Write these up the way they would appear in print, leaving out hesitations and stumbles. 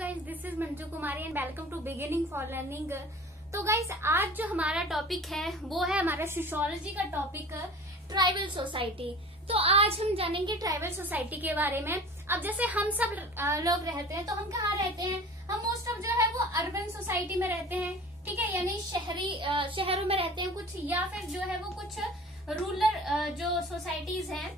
Guys, this is Manju Kumari and welcome to beginning for learning. तो guys, आज जो हमारा टॉपिक है वो है हमारा सोशियोलॉजी का टॉपिक, ट्राइबल सोसाइटी। तो आज हम जानेंगे ट्राइबल सोसाइटी के बारे में। अब जैसे हम सब लोग रहते हैं, तो हम कहाँ रहते हैं? हम मोस्ट ऑफ जो है वो अर्बन सोसाइटी में रहते हैं, ठीक है, यानी शहरों में रहते हैं कुछ, या फिर जो है वो कुछ रूरल जो सोसाइटीज हैं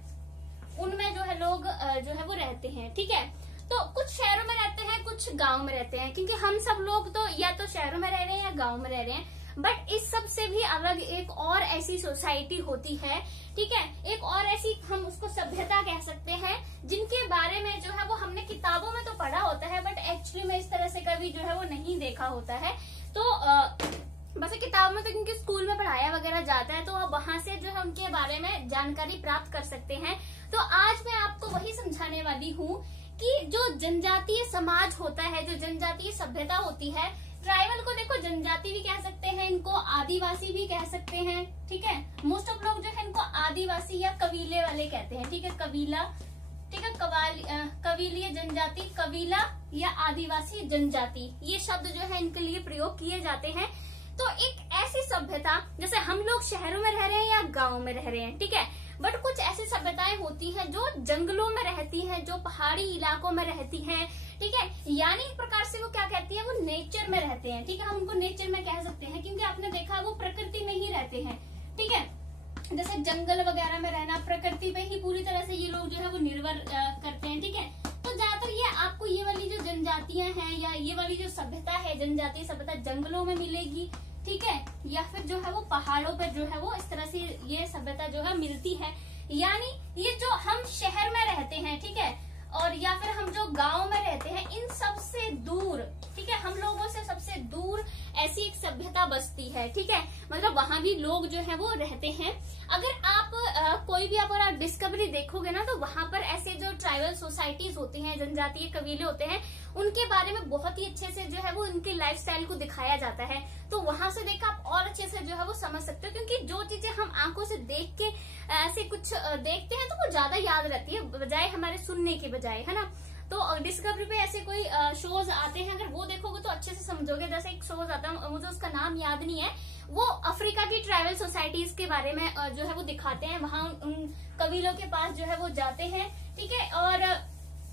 उनमें जो है लोग जो है वो रहते हैं, ठीक है। तो कुछ शहरों में रहते हैं, कुछ गांव में रहते हैं, क्योंकि हम सब लोग तो या तो शहरों में रह रहे हैं या गांव में रह रहे हैं। बट इस सब से भी अलग एक और ऐसी सोसाइटी होती है, ठीक है, एक और ऐसी, हम उसको सभ्यता कह सकते हैं, जिनके बारे में जो है वो हमने किताबों में तो पढ़ा होता है, बट एक्चुअली में इस तरह से कभी जो है वो नहीं देखा होता है। तो बस किताब में तो क्योंकि स्कूल में पढ़ाया वगैरह जाता है, तो आप वहां से जो है उनके बारे में जानकारी प्राप्त कर सकते हैं। तो आज मैं आपको वही समझाने वाली हूँ कि जो जनजातीय समाज होता है, जो जनजातीय सभ्यता होती है, ट्राइबल को देखो जनजाति भी कह सकते हैं, इनको आदिवासी भी कह सकते हैं, ठीक है। मोस्ट ऑफ लोग जो है इनको आदिवासी या कबीले वाले कहते हैं, ठीक है, कबीला, ठीक है, कबीलीय जनजाति, कबीला या आदिवासी जनजाति, ये शब्द जो है इनके लिए प्रयोग किए जाते हैं। तो एक ऐसी सभ्यता, जैसे हम लोग शहरों में रह रहे हैं या गांव में रह रहे हैं, ठीक है, बट कुछ ऐसी सभ्यताएं होती हैं जो जंगलों में रहती हैं, जो पहाड़ी इलाकों में रहती हैं, ठीक है, यानी एक प्रकार से वो क्या कहती है, वो नेचर में रहते हैं, ठीक है, हम उनको नेचर में कह सकते हैं, क्योंकि आपने देखा वो प्रकृति में ही रहते हैं, ठीक है। जैसे जंगल वगैरह में रहना, प्रकृति पे ही पूरी तरह से ये लोग जो है वो निर्भर करते हैं, ठीक है। तो ज्यादातर ये आपको ये वाली जो जनजातियां हैं या ये वाली जो सभ्यता है, जनजातीय सभ्यता, जंगलों में मिलेगी, ठीक है, या फिर जो है वो पहाड़ों पर जो है वो इस तरह से ये सभ्यता जो है मिलती है। यानी ये जो हम शहर में रहते हैं, ठीक है, और या फिर हम जो गांव में रहते हैं, इन सबसे दूर, ठीक है, हम लोगों से सबसे दूर ऐसी एक सभ्यता बसती है, ठीक है, मतलब वहां भी लोग जो है वो रहते हैं। अगर आप कोई भी आप डिस्कवरी देखोगे ना, तो वहां पर ऐसे जो ट्राइबल सोसाइटीज होती हैं, जनजातीय कबीले होते हैं, उनके बारे में बहुत ही अच्छे से जो है वो उनके लाइफस्टाइल को दिखाया जाता है। तो वहां से देख आप और अच्छे से जो है वो समझ सकते हो, क्योंकि जो चीजें हम आंखों से देख के ऐसे कुछ देखते हैं तो वो ज्यादा याद रहती है बजाय हमारे सुनने के बजाय, है ना। तो डिस्कवरी पे ऐसे कोई शोज आते हैं, अगर वो देखोगे तो अच्छे से समझोगे। जैसे एक शोज आता है, मुझे उसका नाम याद नहीं है, वो अफ्रीका की ट्राइबल सोसाइटीज के बारे में जो है वो दिखाते हैं, वहां उन कबीलों के पास जो है वो जाते हैं, ठीक है, और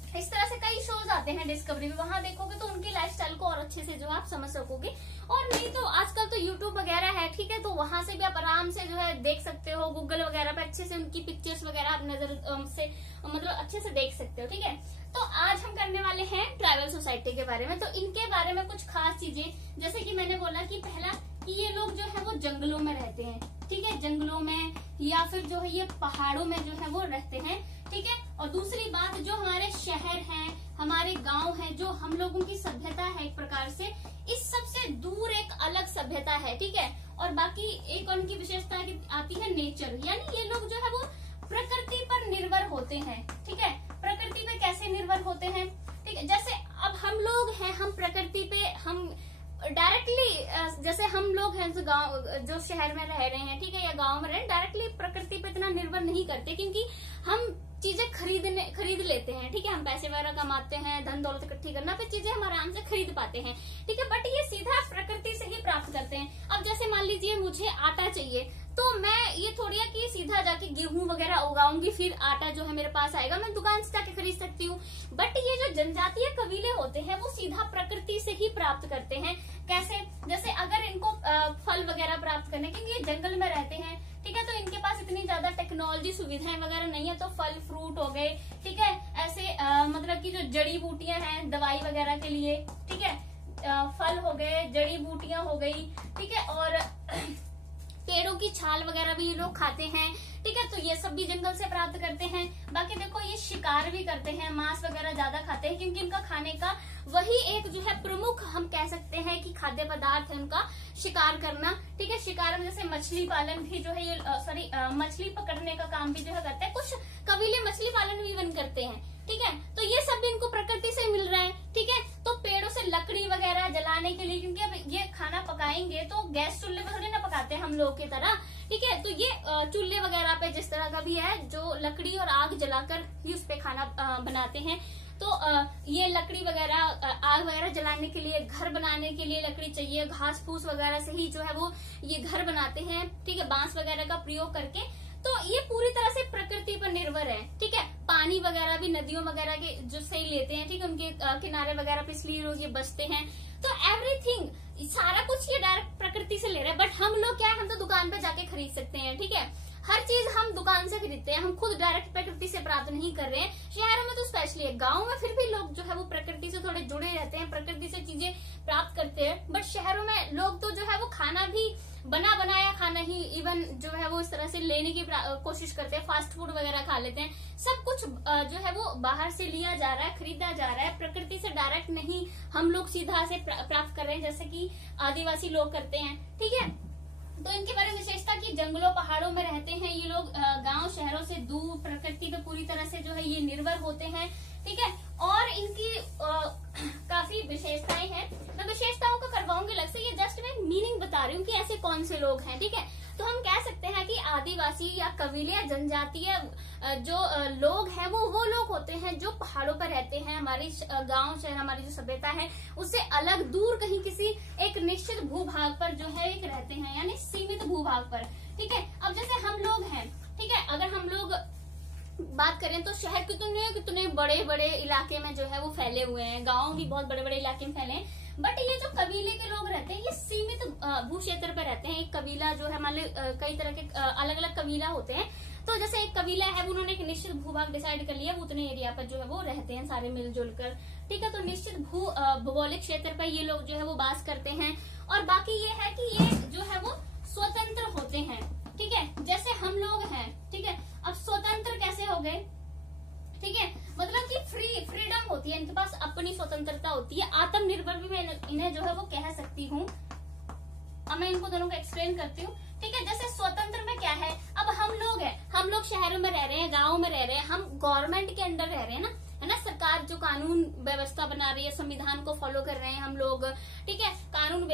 इस तरह से कई शोज आते हैं डिस्कवरी में, वहां देखोगे तो उनकी लाइफस्टाइल को और अच्छे से जो आप समझ सकोगे। और नहीं तो आजकल तो यूट्यूब वगैरह है, ठीक है, तो वहां से भी आप आराम से जो है देख सकते हो, गूगल वगैरह पे अच्छे से उनकी पिक्चर्स वगैरह आप नजर से मतलब अच्छे से देख सकते हो, ठीक है। तो आज हम करने वाले हैं ट्राइबल सोसाइटी के बारे में। तो इनके बारे में कुछ खास चीजें, जैसे कि मैंने बोला कि पहला कि ये लोग जो है वो जंगलों में रहते हैं, ठीक है, जंगलों में या फिर जो है ये पहाड़ों में जो है वो रहते हैं, ठीक है। और दूसरी बात, जो हमारे शहर हैं, हमारे गांव हैं, जो हम लोगों की सभ्यता है एक प्रकार से, इस सबसे दूर एक अलग सभ्यता है, ठीक है। और बाकी एक उनकी विशेषता आती है नेचर, यानी ये लोग जो है वो प्रकृति पर निर्भर होते हैं, ठीक है। प्रकृति पे कैसे निर्भर होते हैं, ठीक है, जैसे अब हम लोग हैं, हम प्रकृति पे हम डायरेक्टली, जैसे हम लोग हैं जो गांव, जो शहर में रह रहे हैं, ठीक है, या गांव में रहे, डायरेक्टली प्रकृति पे इतना निर्भर नहीं करते, क्योंकि हम चीजें खरीद लेते हैं, ठीक है, हम पैसे वगैरह कमाते हैं, धन दौलत इकट्ठी करना, फिर चीजें हम आराम से खरीद पाते हैं, ठीक है, बट ये सीधा प्रकृति से ही प्राप्त करते हैं। अब जैसे मान लीजिए मुझे आटा चाहिए, तो मैं ये थोड़ी है कि सीधा जाके गेहूं वगैरह उगाऊंगी फिर आटा जो है मेरे पास आएगा, मैं दुकान से जाके खरीद सकती हूँ। बट ये जो जनजातीय कबीले होते हैं वो सीधा प्रकृति से ही प्राप्त करते हैं। कैसे? जैसे अगर इनको फल वगैरह प्राप्त करने, क्योंकि ये जंगल में रहते हैं, ठीक है, तो इनके पास इतनी ज्यादा टेक्नोलॉजी सुविधाएं वगैरह नहीं है, तो फल फ्रूट हो गए, ठीक है, ऐसे मतलब की जो जड़ी बूटियां हैं दवाई वगैरह के लिए, ठीक है, फल हो गए, जड़ी बूटियां हो गई, ठीक है, और पेड़ों की छाल वगैरह भी ये लोग खाते हैं, ठीक है, तो ये सब भी जंगल से प्राप्त करते हैं। बाकी देखो ये शिकार भी करते हैं, मांस वगैरह ज्यादा खाते हैं, क्योंकि इनका खाने का वही एक जो है प्रमुख हम कह सकते हैं कि खाद्य पदार्थ है उनका, शिकार करना, ठीक है। शिकार में जैसे मछली पालन भी जो है ये मछली पकड़ने का काम भी जो है करते हैं, कुछ कबीले मछली पालन भी इवन करते हैं, ठीक है। तो ये सब भी इनको प्रकृति से मिल रहा है, ठीक है। तो पेड़ों से लकड़ी वगैरह जलाने के लिए, क्योंकि अब ये खाना पकाएंगे तो गैस चूल्हे पर थोड़ी ना पकाते हैं हम लोग की तरह, ठीक है, तो ये चूल्हे वगैरह पे जिस तरह का भी है, जो लकड़ी और आग जलाकर ही उस पे खाना बनाते हैं। तो ये लकड़ी वगैरह, आग वगैरह जलाने के लिए, घर बनाने के लिए लकड़ी चाहिए, घास फूस वगैरह से ही जो है वो ये घर बनाते हैं, ठीक है, बांस वगैरह का प्रयोग करके। तो ये पूरी तरह से प्रकृति पर निर्भर है, ठीक है। पानी वगैरह भी नदियों वगैरह के जो से ही लेते हैं, ठीक है, उनके किनारे वगैरह पे, इसलिए लोग ये बचते हैं। तो एवरीथिंग, सारा कुछ ये डायरेक्ट प्रकृति से ले रहे हैं। बट हम लोग क्या है, हम तो दुकान पे जाके खरीद सकते हैं, ठीक है, हर चीज हम दुकान से खरीदते हैं, हम खुद डायरेक्ट प्रकृति से प्राप्त नहीं कर रहे हैं। शहरों में तो स्पेशली है, गाँव में फिर भी लोग जो है वो प्रकृति से थोड़े जुड़े रहते हैं, प्रकृति से चीजें प्राप्त करते हैं। बट शहरों में लोग तो जो है वो खाना भी बना बनाया खाना ही इवन जो है वो इस तरह से लेने की कोशिश करते हैं, फास्ट फूड वगैरह खा लेते हैं। सब कुछ जो है वो बाहर से लिया जा रहा है, खरीदा जा रहा है, प्रकृति से डायरेक्ट नहीं हम लोग सीधा से प्राप्त कर रहे हैं, जैसे कि आदिवासी लोग करते हैं, ठीक है। तो इनके बारे में विशेषता कि जंगलों पहाड़ों में रहते हैं ये लोग, गांव शहरों से दूर, प्रकृति पे पूरी तरह से जो है ये निर्भर होते हैं, ठीक है। और इनकी काफी विशेषताएं हैं, मैं विशेषताओं को करवाऊंगी अलग से, ये जस्ट मैं मीनिंग बता रही हूँ कि ऐसे कौन से लोग हैं, ठीक है। तो हम कह सकते हैं कि आदिवासी या कबीले या जनजातीय जो लोग हैं वो लोग होते हैं जो पहाड़ों पर रहते हैं, हमारी गांव शहर, हमारी जो सभ्यता है उससे अलग दूर कहीं किसी एक निश्चित भूभाग पर जो है एक रहते हैं, यानी सीमित भूभाग पर, ठीक है। अब जैसे हम लोग हैं, ठीक है, अगर हम लोग बात करें तो शहर कितने बड़े बड़े इलाके में जो है वो फैले हुए हैं, गांव भी बहुत बड़े बड़े इलाके में फैले हैं। बट ये जो कबीले के लोग रहते हैं ये सीमित भू क्षेत्र पर रहते हैं। एक कबीला जो है, हमारे कई तरह के अलग अलग कबीला होते हैं। तो जैसे एक कबीला है, उन्होंने एक निश्चित भूभाग डिसाइड कर लिया, वो उतने एरिया पर जो है वो रहते हैं सारे मिलजुल कर, ठीक है। तो निश्चित भौगोलिक क्षेत्र पर ये लोग जो है वो बास करते हैं। और बाकी ये है कि ये जो है वो स्वतंत्र होते हैं, ठीक है, जैसे हम लोग हैं, ठीक है। अब स्वतंत्र कैसे हो गए, ठीक है, मतलब कि फ्रीडम होती है, इनके पास अपनी स्वतंत्रता होती है, आत्मनिर्भर भी मैं इन्हें जो है वो कह सकती हूँ। अब मैं इनको दोनों को एक्सप्लेन करती हूँ, ठीक है। जैसे स्वतंत्र में क्या है, अब हम लोग हैं, हम लोग शहरों में रह रहे हैं, गाँव में रह रहे हैं, हम गवर्नमेंट के अंडर रह रहे हैं ना, है ना, सरकार जो कानून व्यवस्था बना रही है, संविधान को फॉलो कर रहे हैं हम लोग, ठीक है, कानून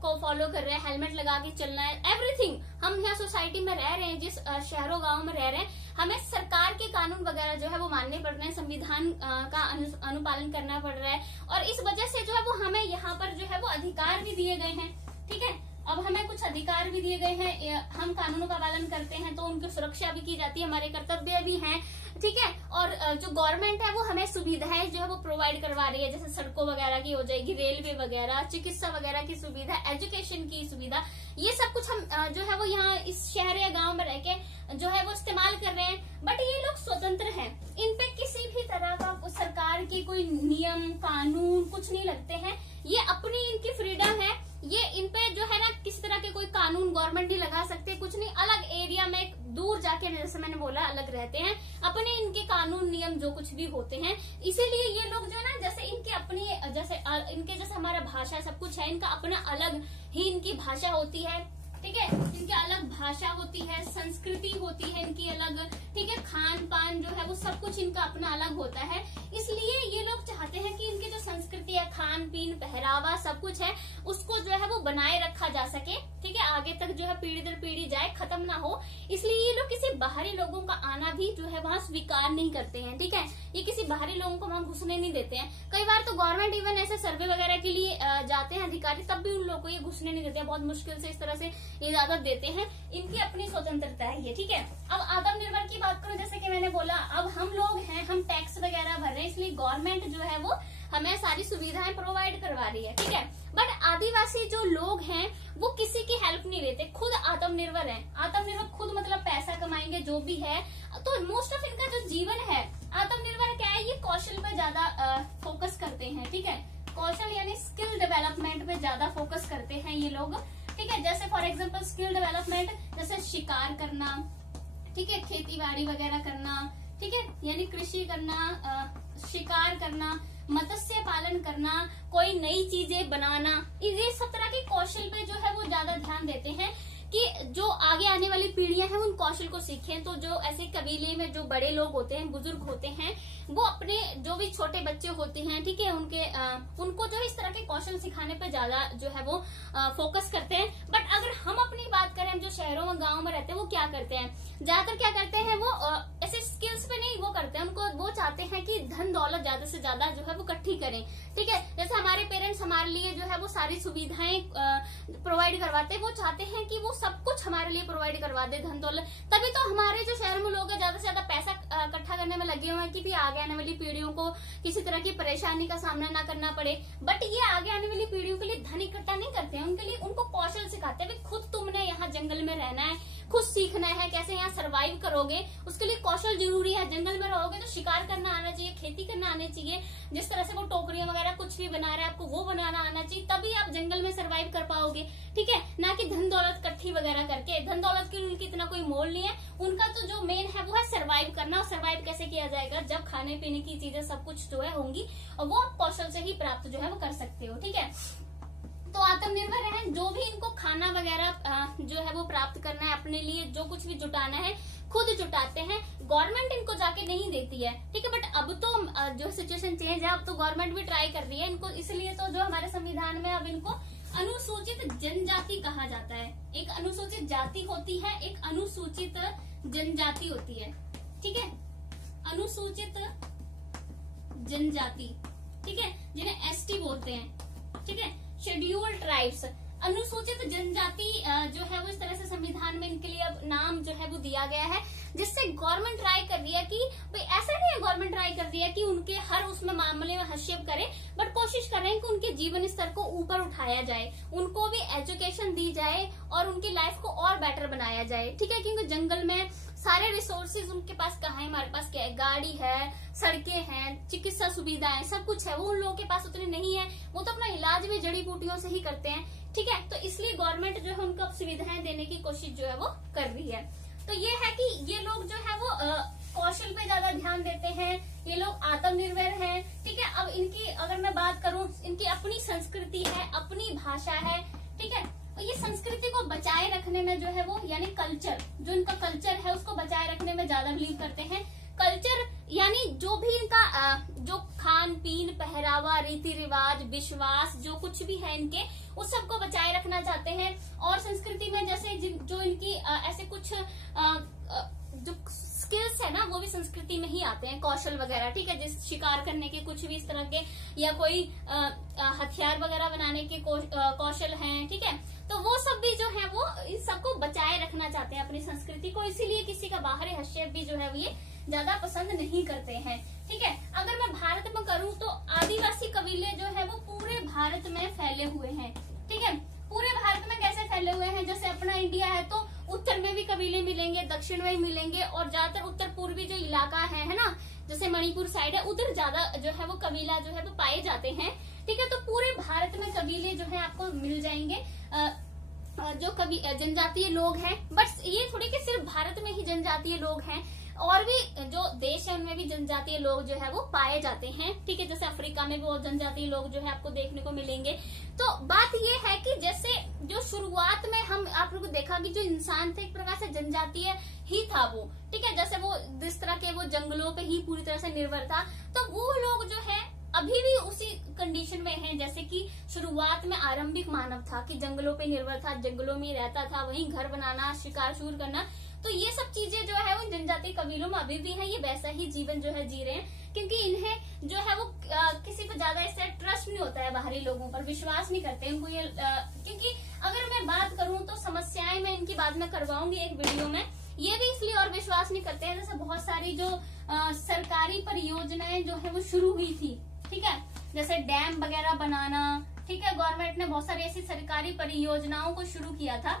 को फॉलो कर रहे हैं, हेलमेट लगा के चलना है, एवरीथिंग। हम यहाँ सोसाइटी में रह रहे हैं, जिस शहरों गाँव में रह रहे हैं, हमें सरकार के कानून वगैरह जो है वो मानने पड़ रहे हैं, संविधान का अनुपालन करना पड़ रहा है। और इस वजह से जो है वो हमें यहाँ पर जो है वो अधिकार भी दिए गए हैं, ठीक है। अब हमें कुछ अधिकार भी दिए गए हैं, हम कानूनों का पालन करते हैं तो उनकी सुरक्षा भी की जाती है, हमारे कर्तव्य भी हैं, ठीक है। और जो गवर्नमेंट है वो हमें सुविधाएं जो है वो प्रोवाइड करवा रही है, जैसे सड़कों वगैरह की हो जाएगी, रेलवे वगैरह, चिकित्सा वगैरह की सुविधा, एजुकेशन की सुविधा, ये सब कुछ हम जो है वो यहाँ इस शहर या गाँव में रह के जो है वो इस्तेमाल कर रहे हैं। बट ये लोग स्वतंत्र हैं, इन पे किसी भी तरह का सरकार के कोई नियम कानून कुछ नहीं लगते हैं, ये अपनी इनकी फ्रीडम है, ये इन पे जो है ना किसी तरह के कोई कानून गवर्नमेंट नहीं लगा सकते, कुछ नहीं, अलग एरिया में दूर जाके, जैसे मैंने बोला, अलग रहते हैं, अपने इनके कानून नियम जो कुछ भी होते हैं। इसीलिए ये लोग जो है ना, जैसे इनके अपनी जैसे हमारा भाषा सब कुछ है, इनका अपना अलग ही इनकी भाषा होती है, ठीक है, इनकी अलग भाषा होती है, संस्कृति होती है इनकी अलग, ठीक है, खान पान जो है वो सब कुछ इनका अपना अलग होता है। इसलिए ये लोग चाहते हैं कि इनकी जो संस्कृति है, खान पीन, पहरावा सब कुछ है, उसको जो है वो बनाए रखा जा सके, ठीक है, आगे तक जो है पीढ़ी दर पीढ़ी जाए, खत्म ना हो। इसलिए ये लोग किसी बाहरी लोगों का आना भी जो है वहाँ स्वीकार नहीं करते हैं, ठीक है, ये किसी बाहरी लोगों को वहाँ घुसने नहीं देते हैं। कई बार तो गवर्नमेंट इवन ऐसे सर्वे वगैरह के लिए जाते हैं अधिकारी, तब भी उन लोगों को ये घुसने नहीं देते हैं, बहुत मुश्किल से इस तरह से इजाजत देते हैं, इनकी अपनी स्वतंत्रता है ये, ठीक है। अब आत्मनिर्भर की बात करूं, जैसे कि मैंने बोला, अब हम लोग हैं, हम टैक्स वगैरह भर रहे हैं, इसलिए गवर्नमेंट जो है वो हमें सारी सुविधाएं प्रोवाइड करवा रही है, ठीक है। बट आदिवासी जो लोग हैं वो किसी की हेल्प नहीं लेते, खुद आत्मनिर्भर है, आत्मनिर्भर खुद मतलब पैसा कमाएंगे जो भी है। तो मोस्ट ऑफ इनका जो जीवन है आत्मनिर्भर क्या है, ये कौशल पे ज्यादा फोकस करते हैं, ठीक है, कौशल यानी स्किल डेवलपमेंट पे ज्यादा फोकस करते हैं ये लोग, ठीक है। जैसे फॉर एग्जांपल स्किल डेवलपमेंट, जैसे शिकार करना, ठीक है, खेती बाड़ी वगैरह करना, ठीक है, यानी कृषि करना, शिकार करना, मत्स्य पालन करना, कोई नई चीजें बनाना, ये सब तरह के कौशल पे जो है वो ज्यादा ध्यान देते हैं कि जो आगे आने वाली पीढ़ियां हैं उन कौशल को सीखें। तो जो ऐसे कबीले में जो बड़े लोग होते हैं, बुजुर्ग होते हैं, वो अपने जो भी छोटे बच्चे होते हैं, ठीक है, उनको जो इस तरह के कौशल सिखाने पे ज्यादा जो है वो फोकस करते हैं। बट अगर हम अपनी बात करें, हम जो शहरों में गाँव में रहते हैं वो क्या करते हैं, ज्यादातर क्या करते हैं, वो ऐसे स्किल्स पे नहीं वो करते हैं, उनको वो चाहते हैं कि धन दौलत ज्यादा से ज्यादा जो है वो इकट्ठी करें। ठीक है, जैसे हमारे पेरेंट्स हमारे लिए जो है वो सारी सुविधाएं प्रोवाइड करवाते हैं, वो चाहते हैं कि वो सब कुछ हमारे लिए प्रोवाइड करवा दे, धन दौलत। तभी तो हमारे जो शहर में लोग हैं ज्यादा से ज्यादा पैसा इकट्ठा करने में लगे हुए हैं कि भी आगे आने वाली पीढ़ियों को किसी तरह की परेशानी का सामना ना करना पड़े। बट ये आगे आने वाली पीढ़ियों के लिए धन इकट्ठा नहीं करते हैं, उनके लिए उनको कौशल सिखाते हैं। खुद तुमने यहाँ जंगल में रहना है, खुद सीखना है कैसे यहाँ सरवाइव करोगे, उसके लिए कौशल जरूरी है। जंगल में रहोगे तो शिकार करना आना चाहिए, खेती करना आना चाहिए, जिस तरह से वो टोकरियां वगैरह कुछ भी बना रहे हैं आपको वो बनाना आना चाहिए, तभी आप जंगल में सरवाइव कर पाओगे। ठीक है, ना कि धन दौलत इकट्ठी वगैरह करके। धन दौलत के उनकी इतना कोई मोल नहीं है, उनका तो जो मेन है वो है सरवाइव करना। और सरवाइव कैसे किया जाएगा, जब खाने पीने की चीजें सब कुछ जो है होंगी और वो आप कौशल से ही प्राप्त जो है वो कर सकते हो। ठीक है, तो आत्मनिर्भर है, जो भी इनको खाना वगैरह जो है वो प्राप्त करना है, अपने लिए जो कुछ भी जुटाना है खुद जुटाते हैं, गवर्नमेंट इनको जाके नहीं देती है। ठीक है, बट अब तो जो सिचुएशन चेंज है, अब तो गवर्नमेंट भी ट्राई कर रही है इनको, इसलिए तो जो हमारे संविधान में अब इनको अनुसूचित जनजाति कहा जाता है। एक अनुसूचित जाति होती है, एक अनुसूचित जनजाति होती है। ठीक है, अनुसूचित जनजाति, ठीक है, जिन्हें एसटी बोलते हैं। ठीक है, शेड्यूल्ड ट्राइब्स, अनुसूचित जनजाति जो है वो इस तरह से संविधान में इनके लिए अब नाम जो है वो दिया गया है, जिससे गवर्नमेंट ट्राई कर रही है कि भाई ऐसा नहीं है, गवर्नमेंट ट्राई कर रही है कि उनके हर उसमें मामले में हस्तक्षेप करे, बट कोशिश कर रहे हैं कि उनके जीवन स्तर को ऊपर उठाया जाए, उनको भी एजुकेशन दी जाए और उनकी लाइफ को और बेटर बनाया जाए। ठीक है, क्योंकि जंगल में सारे रिसोर्सेज उनके पास कहाँ है, हमारे पास क्या है, गाड़ी है, सड़कें हैं, चिकित्सा सुविधाएं, सब कुछ है, वो उन लोगों के पास उतनी नहीं है। वो तो अपना इलाज भी जड़ी बूटियों से ही करते हैं। ठीक है, तो इसलिए गवर्नमेंट जो है उनको सुविधाएं देने की कोशिश जो है वो कर रही है। तो ये है कि ये लोग जो है वो कौशल पे ज्यादा ध्यान देते हैं, ये लोग आत्मनिर्भर हैं। ठीक है, अब इनकी अगर मैं बात करूं, इनकी अपनी संस्कृति है, अपनी भाषा है। ठीक है, और ये संस्कृति को बचाए रखने में जो है वो यानी कल्चर, जो इनका कल्चर है उसको बचाए रखने में ज्यादा बिलीव करते हैं। कल्चर यानी जो भी इनका जो खान पीन, पहरावा, रीति रिवाज, विश्वास जो कुछ भी है इनके, उस सबको बचाए रखना चाहते हैं। और संस्कृति में जैसे जो इनकी ऐसे कुछ जो स्किल्स है ना, वो भी संस्कृति में ही आते हैं, कौशल वगैरह। ठीक है, जिस शिकार करने के कुछ भी इस तरह के या कोई हथियार वगैरह बनाने के कौशल हैं। ठीक है, तो वो सब भी जो है वो इन सबको बचाए रखना चाहते हैं अपनी संस्कृति को, इसीलिए किसी का बाहरी हस्तक्षेप भी जो है वो ये ज्यादा पसंद नहीं करते हैं। ठीक है, अगर मैं भारत में करूँ तो आदिवासी कबीले जो है वो पूरे भारत में फैले हुए हैं। ठीक है, पूरे भारत में कैसे फैले हुए हैं, जैसे अपना इंडिया है तो उत्तर में भी कबीले मिलेंगे, दक्षिण में भी मिलेंगे, और ज्यादातर उत्तर पूर्वी जो इलाका है ना, जैसे मणिपुर साइड है, उधर ज्यादा जो है वो कबीला जो है वो पाए जाते हैं। ठीक है, तो पूरे भारत में कबीले जो है आपको मिल जाएंगे, जो जनजातीय लोग हैं। बट ये थोड़ी कि सिर्फ भारत में ही जनजातीय लोग हैं, और भी जो देश है उनमें भी जनजातीय लोग जो है वो पाए जाते हैं। ठीक है, जैसे अफ्रीका में भी वो जनजातीय लोग जो है आपको देखने को मिलेंगे। तो बात ये है कि जैसे जो शुरुआत में आप लोगों को देखा कि जो इंसान थे एक प्रकार से जनजातीय ही था वो। ठीक है, जैसे वो जिस तरह के वो जंगलों पे ही पूरी तरह से निर्भर था, तो वो लोग जो है अभी भी उसी कंडीशन में हैं जैसे कि शुरुआत में आरंभिक मानव था, कि जंगलों पे निर्भर था, जंगलों में रहता था, वहीं घर बनाना, शिकार शुरू करना। तो ये सब चीजें जो है वो जनजातीय कबीलों में अभी भी है, ये वैसा ही जीवन जो है जी रहे हैं, क्योंकि इन्हें जो है वो किसी पर ज्यादा इससे ट्रस्ट नहीं होता है, बाहरी लोगों पर विश्वास नहीं करते उनको ये। क्योंकि अगर मैं बात करूं तो समस्याएं मैं इनकी बाद में करवाऊंगी एक वीडियो में, ये भी इसलिए और विश्वास नहीं करते हैं, जैसे बहुत सारी जो सरकारी परियोजनाएं जो है वो शुरू हुई थी। ठीक है, जैसे डैम वगैरह बनाना। ठीक है, गवर्नमेंट ने बहुत सारी ऐसी सरकारी परियोजनाओं को शुरू किया था।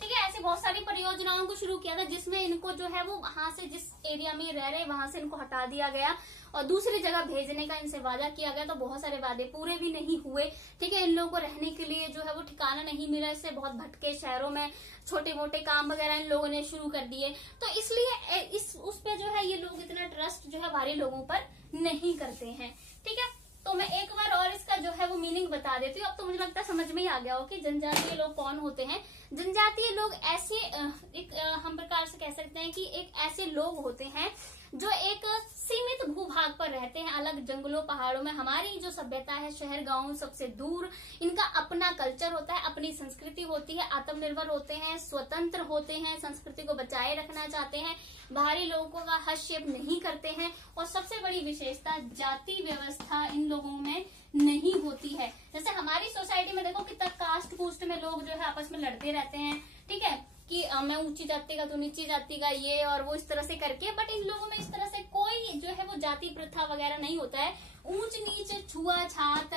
ठीक है, ऐसे बहुत सारी परियोजनाओं को शुरू किया था, जिसमें इनको जो है वो वहां से, जिस एरिया में रह रहे वहां से इनको हटा दिया गया और दूसरी जगह भेजने का इनसे वादा किया गया। तो बहुत सारे वादे पूरे भी नहीं हुए। ठीक है, इन लोगों को रहने के लिए जो है वो ठिकाना नहीं मिला, इससे बहुत भटके, शहरों में छोटे मोटे काम वगैरह इन लोगों ने शुरू कर दिए। तो इसलिए उस पे जो है ये लोग इतना ट्रस्ट जो है बाहरी लोगों पर नहीं करते हैं। ठीक है, तो मैं एक बार और इसका जो है वो मीनिंग बता देती हूँ। अब तो मुझे लगता है समझ में ही आ गया हो कि जनजातीय लोग कौन होते हैं। जनजातीय लोग ऐसे एक हम प्रकार से कह सकते हैं कि एक ऐसे लोग होते हैं जो एक सीमित निश्चित भूभाग पर रहते हैं, अलग जंगलों पहाड़ों में। हमारी जो सभ्यता है शहर गांव सबसे दूर, इनका अपना कल्चर होता है, अपनी संस्कृति होती है, आत्मनिर्भर होते हैं, स्वतंत्र होते हैं, संस्कृति को बचाए रखना चाहते हैं, बाहरी लोगों का हस्तक्षेप नहीं करते हैं, और सबसे बड़ी विशेषता जाति व्यवस्था इन लोगों में नहीं होती है। जैसे हमारी सोसाइटी में देखो कितना कास्ट कूस्ट में लोग जो है आपस में लड़ते रहते हैं, ठीक है, कि मैं ऊंची जाति का, तू नीची जाति का, ये और वो इस तरह से करके। बट इन लोगों में इस तरह से कोई जो है वो जाति प्रथा वगैरह नहीं होता है, ऊंच नीच छुआछात,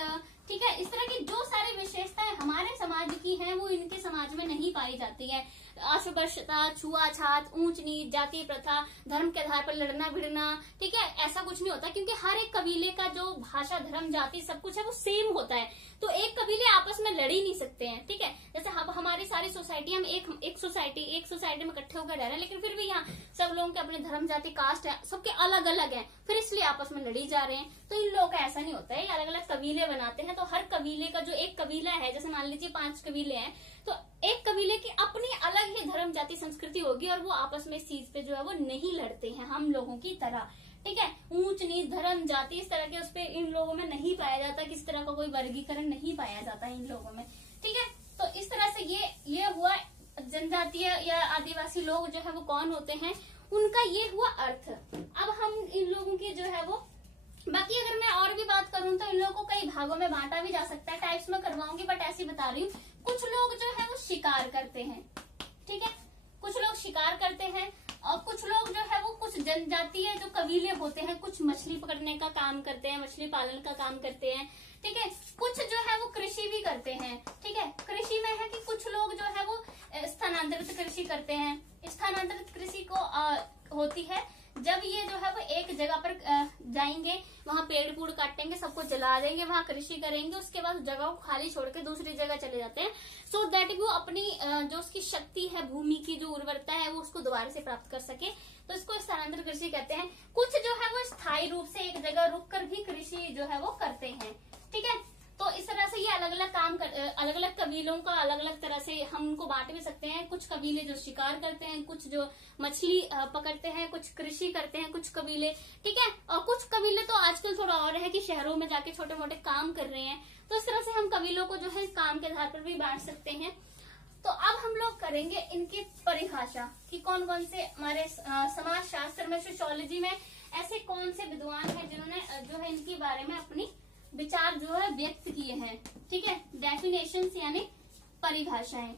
ठीक है, इस तरह की जो सारी विशेषताएं हमारे समाज की हैं वो इनके समाज में नहीं पाई जाती है। अस्पृश्यता, छुआछात, ऊंच नीच, जाति प्रथा, धर्म के आधार पर लड़ना भिड़ना, ठीक है, ऐसा कुछ नहीं होता, क्योंकि हर एक कबीले का जो भाषा, धर्म, जाति सब कुछ है वो सेम होता है। तो एक कबीले आपस में लड़ ही नहीं सकते हैं, ठीक है। जैसे हमारी सारी सोसाइटी, हम एक सोसाइटी में इकट्ठे होकर रह रहे हैं, लेकिन फिर भी यहाँ सब लोगों के अपने धर्म, जाति, कास्ट है, सबके अलग अलग है, फिर इसलिए आपस में लड़ी जा रहे हैं। तो इन लोगों का ऐसा नहीं होता है, ये अलग अलग कबीले बनाते हैं। तो हर कबीले का जो एक कबीला है, जैसे मान लीजिए 5 कबीले हैं, तो एक कबीले की अपनी अलग ही धर्म, जाति, संस्कृति होगी, और वो आपस में इस चीज पे जो है वो नहीं लड़ते हैं हम लोगों की तरह, ठीक है। ऊंच नीच, धर्म, जाति, इस तरह के उस पे इन लोगों में नहीं पाया जाता, किसी तरह का कोई वर्गीकरण नहीं पाया जाता इन लोगों में, ठीक है। तो इस तरह से ये हुआ जनजातीय या आदिवासी लोग जो है वो कौन होते हैं, उनका ये हुआ अर्थ। अब हम इन लोगों की जो है वो, बाकी अगर मैं और भी बात करूं तो इन लोगों को कई भागों में बांटा भी जा सकता है, टाइप्स में करवाऊंगी, बट ऐसे बता रही हूँ। कुछ लोग जो है वो शिकार करते हैं, ठीक है, कुछ लोग शिकार करते हैं, और कुछ लोग जो है वो कुछ जनजातीय जो कबीले होते हैं, कुछ मछली पकड़ने का काम करते हैं, मछली पालन का काम करते हैं, ठीक है। कुछ जो है वो कृषि भी करते हैं, ठीक है। कृषि में है कि कुछ लोग जो है वो स्थानांतरित कृषि करते हैं। स्थानांतरित कृषि को होती है जब ये जो है वो एक जगह पर जाएंगे, वहां पेड़ पूड़ काटेंगे, सबको जला देंगे, वहां कृषि करेंगे, उसके बाद जगह को खाली छोड़ के दूसरी जगह चले जाते हैं, सो दैट वो अपनी जो उसकी शक्ति है, भूमि की जो उर्वरता है, वो उसको दोबारा से प्राप्त कर सके। तो इसको स्थानांतरित कृषि कहते हैं। कुछ जो है वो स्थायी रूप से एक जगह रुक कर भी कृषि जो है वो करते हैं, ठीक है। तो इस तरह से ये अलग अलग काम अलग अलग कबीलों का अलग अलग तरह से हम उनको बांट भी सकते हैं। कुछ कबीले जो शिकार करते हैं, कुछ जो मछली पकड़ते हैं, कुछ कृषि करते हैं, कुछ कबीले, ठीक है। और कुछ कबीले तो आजकल थोड़ा और है कि शहरों में जाके छोटे मोटे काम कर रहे हैं। तो इस तरह से हम कबीलों को जो है काम के आधार पर भी बांट सकते हैं। तो अब हम लोग करेंगे इनकी परिभाषा कि कौन कौन से हमारे समाज शास्त्र में, सोशियोलॉजी में ऐसे कौन से विद्वान हैं जिन्होंने जो है इनके बारे में अपनी विचार जो है व्यक्त किए हैं, ठीक है। डेफिनेशंस यानी परिभाषाएं।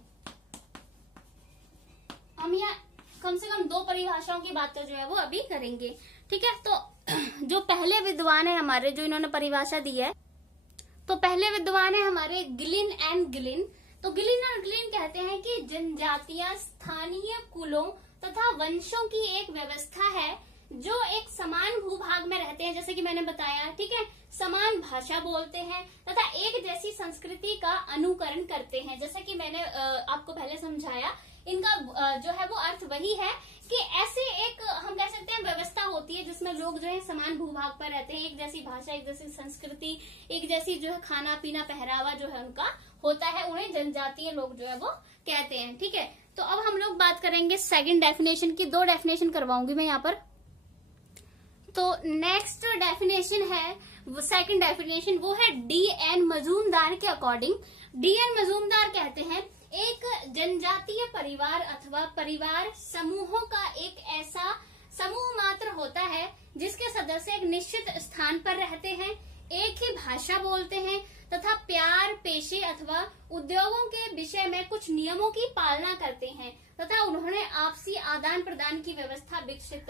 हम यहाँ कम से कम 2 परिभाषाओं की बात जो है वो अभी करेंगे, ठीक है। तो जो पहले विद्वान है हमारे, जो इन्होंने परिभाषा दी है, तो पहले विद्वान है हमारे गिलिन एंड गिलिन। तो गिलिन और गिलिन कहते हैं कि जनजातियां स्थानीय कुलों तथा वंशों की एक व्यवस्था है जो एक समान भूभाग में रहते हैं, जैसे कि मैंने बताया, ठीक है। समान भाषा बोलते हैं तथा एक जैसी संस्कृति का अनुकरण करते हैं। जैसे कि मैंने आपको पहले समझाया, इनका जो है वो अर्थ वही है कि ऐसे एक हम कह सकते हैं व्यवस्था होती है जिसमें लोग जो है समान भूभाग पर रहते हैं, एक जैसी भाषा, एक जैसी संस्कृति, एक जैसी जो है खाना पीना पहरावा जो है उनका होता है, उन्हें जनजातीय लोग जो है वो कहते हैं, ठीक है। तो अब हम लोग बात करेंगे सेकंड डेफिनेशन की। 2 डेफिनेशन करवाऊंगी मैं यहाँ पर। तो नेक्स्ट डेफिनेशन है, सेकंड डेफिनेशन, वो है D.N. मजूमदार के अकॉर्डिंग। D.N. मजूमदार कहते हैं एक जनजातीय परिवार अथवा परिवार समूहों का एक ऐसा समूह मात्र होता है जिसके सदस्य एक निश्चित स्थान पर रहते हैं, एक ही भाषा बोलते हैं तथा प्यार, पेशे अथवा उद्योगों के विषय में कुछ नियमों की पालना करते हैं तथा उन्होंने आपसी आदान प्रदान की व्यवस्था विकसित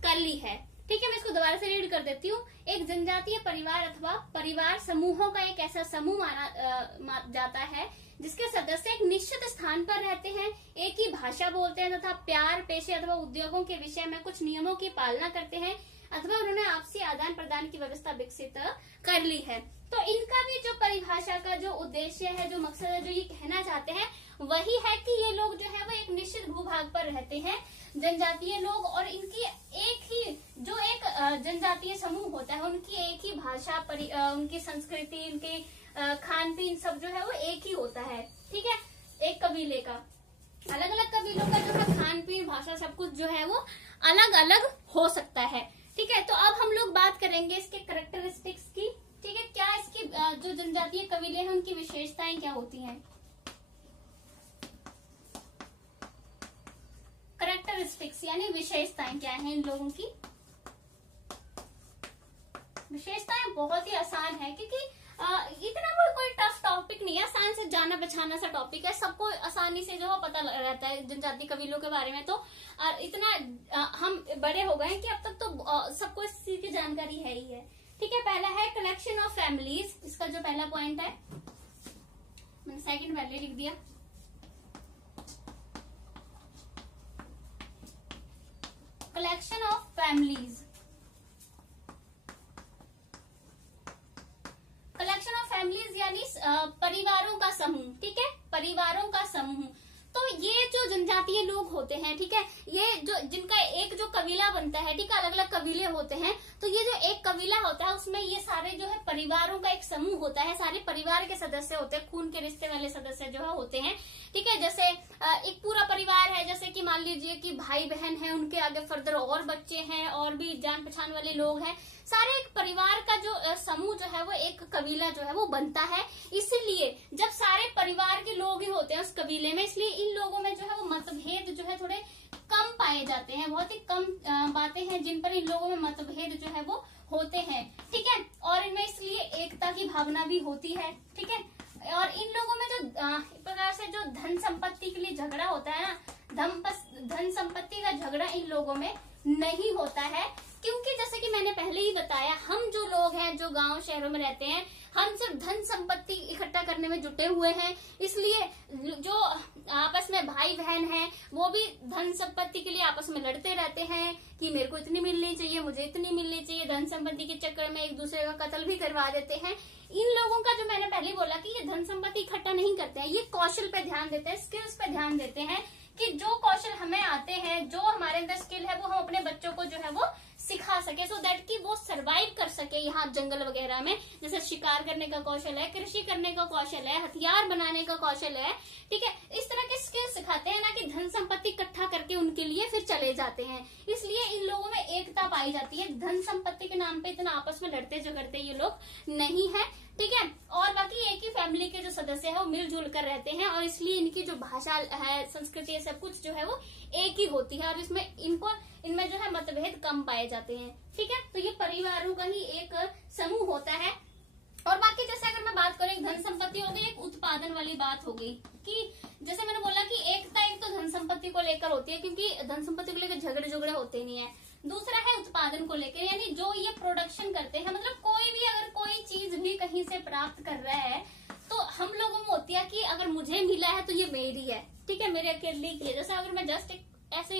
कर ली है, ठीक है। मैं इसको दोबारा से रीड कर देती हूँ। एक जनजातीय परिवार अथवा परिवार समूहों का एक ऐसा समूह माना जाता है जिसके सदस्य एक निश्चित स्थान पर रहते हैं, एक ही भाषा बोलते हैं तथा प्यार, पेशे अथवा उद्योगों के विषय में कुछ नियमों की पालना करते हैं अथवा उन्होंने आपसी आदान प्रदान की व्यवस्था विकसित कर ली है। तो इनका भी जो परिभाषा का जो उद्देश्य है, जो मकसद है, जो ये कहना चाहते हैं वही है कि ये लोग जो है वो एक निश्चित भूभाग पर रहते हैं, जनजातीय लोग, और इनकी एक ही जो एक जनजातीय समूह होता है, उनकी एक ही भाषा, उनकी संस्कृति, उनके खान पीन सब जो है वो एक ही होता है, ठीक है। एक कबीले का, अलग अलग कबीलों का जो है खान पीन, भाषा, सब कुछ जो है वो अलग अलग हो सकता है, ठीक है, तो अब हम लोग बात करेंगे इसके कैरेक्टरिस्टिक्स की। ठीक है, क्या इसकी जो जनजातीय कबीले हैं उनकी विशेषताएं क्या होती हैं। कैरेक्टरिस्टिक्स यानी विशेषताएं क्या हैं इन लोगों की। विशेषताएं बहुत ही आसान है, क्योंकि इतना कोई टफ टॉपिक नहीं है, आसान से जाना पहचाना सा टॉपिक है, सबको आसानी से जो है पता रहता है जनजाति कबीलों के बारे में। तो इतना हम बड़े हो गए कि अब तक तो सबको इस चीज की जानकारी है ही है। ठीक है, पहला है कलेक्शन ऑफ फैमिलीज, इसका जो पहला पॉइंट है मैंने सेकंड पहले लिख दिया। Collection of families, collection of families यानी परिवारों का समूह। ठीक है, परिवारों का समूह। तो ये जो जनजातीय लोग होते हैं, ठीक है, ये जो जिनका एक जो कबीला बनता है, ठीक है, अलग अलग कबीले होते हैं, तो ये जो एक कबीला होता है उसमें ये सारे जो है परिवारों का एक समूह होता है, सारे परिवार के सदस्य होते हैं, खून के रिश्ते वाले सदस्य जो है होते हैं। ठीक है, जैसे एक पूरा परिवार है, जैसे कि मान लीजिए कि भाई बहन है, उनके आगे फर्दर और बच्चे हैं और भी जान पहचान वाले लोग हैं, सारे एक परिवार का जो समूह जो है वो एक कबीला जो है वो बनता है। इसीलिए जब सारे परिवार के लोग ही होते हैं उस कबीले में, इसलिए इन लोगों में जो है वो मतभेद जो है थोड़े कम पाए जाते हैं। बहुत ही कम बातें हैं जिन पर इन लोगों में मतभेद जो है वो होते हैं। ठीक है, और इनमें इसलिए एकता की भावना भी होती है। ठीक है, और इन लोगों में जो एक प्रकार से जो धन संपत्ति के लिए झगड़ा होता है ना, धन संपत्ति का झगड़ा इन लोगों में नहीं होता है, क्योंकि जैसे कि मैंने पहले ही बताया, हम जो लोग हैं जो गांव शहरों में रहते हैं, हम सिर्फ धन संपत्ति इकट्ठा करने में जुटे हुए हैं। इसलिए जो आपस में भाई बहन हैं वो भी धन संपत्ति के लिए आपस में लड़ते रहते हैं कि मेरे को इतनी मिलनी चाहिए, मुझे इतनी मिलनी चाहिए। धन संपत्ति के चक्कर में एक दूसरे का कत्ल भी करवा देते हैं। इन लोगों का जो मैंने पहले बोला कि ये धन संपत्ति इकट्ठा नहीं करते हैं, ये कौशल पे ध्यान देते हैं, स्किल्स पे ध्यान देते हैं कि जो कौशल हमें आते हैं, जो हमारे अंदर स्किल है, वो हम अपने बच्चों को जो है वो सिखा सके, सो दैट कि वो सरवाइव कर सके यहाँ जंगल वगैरह में। जैसे शिकार करने का कौशल है, कृषि करने का कौशल है, हथियार बनाने का कौशल है। ठीक है, इस तरह के स्किल सिखाते हैं ना कि धन संपत्ति इकट्ठा करके उनके लिए फिर चले जाते हैं। इसलिए इन लोगों में एकता पाई जाती है। धन संपत्ति के नाम पे इतना आपस में लड़ते झगड़ते ये लोग नहीं है। ठीक है, और बाकी एक ही फैमिली के जो सदस्य है वो मिलजुल कर रहते हैं, और इसलिए इनकी जो भाषा है, संस्कृति है, सब कुछ जो है वो एक ही होती है, और इसमें इनमें जो है मतभेद कम पाए जाते हैं। ठीक है, तो ये परिवारों का ही एक समूह होता है। और बाकी जैसे अगर मैं बात करूं, एक धन संपत्ति हो गई, एक उत्पादन वाली बात हो गई कि जैसे मैंने बोला कि एकता एक तो धन संपत्ति को लेकर होती है, क्योंकि धन संपत्ति को लेकर झगड़े होते नहीं है। दूसरा है उत्पादन को लेकर, यानी जो ये प्रोडक्शन करते हैं, मतलब कोई भी अगर कोई चीज भी कहीं से प्राप्त कर रहा है तो हम लोगों में होती है कि अगर मुझे मिला है तो ये मेरी है। ठीक है, मेरे अकेले के लिए। जैसे अगर मैं जस्ट एक ऐसे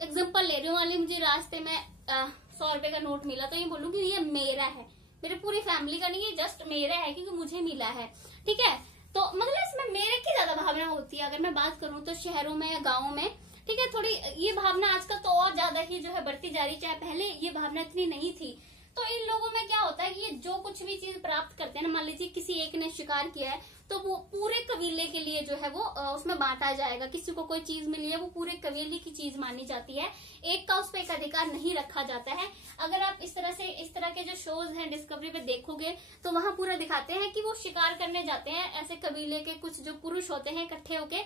एग्जांपल ले रही हूँ, वाली मुझे रास्ते में 100 रुपए का नोट मिला, तो ये बोलूंगी ये मेरा है, मेरे पूरी फैमिली का नहीं है, जस्ट मेरा है क्योंकि मुझे मिला है। ठीक है, तो मतलब इसमें मेरे की ज्यादा भावना होती है। अगर मैं बात करूं तो शहरों में या गाँव में, ठीक है, थोड़ी ये भावना आजकल तो और ज्यादा ही जो है बढ़ती जा रही, चाहे पहले ये भावना इतनी नहीं थी। तो इन लोगों में क्या होता है कि ये जो कुछ भी चीज प्राप्त करते हैं ना, मान लीजिए किसी एक ने शिकार किया है तो वो पूरे कबीले के लिए जो है वो उसमें बांटा जाएगा। किसी को कोई चीज मिली है वो पूरे कबीले की चीज मानी जाती है, एक का उस पर एक अधिकार नहीं रखा जाता है। अगर आप इस तरह के जो शोज हैं डिस्कवरी पे देखोगे तो वहां पूरा दिखाते हैं कि वो शिकार करने जाते हैं, ऐसे कबीले के कुछ जो पुरुष होते हैं इकट्ठे होके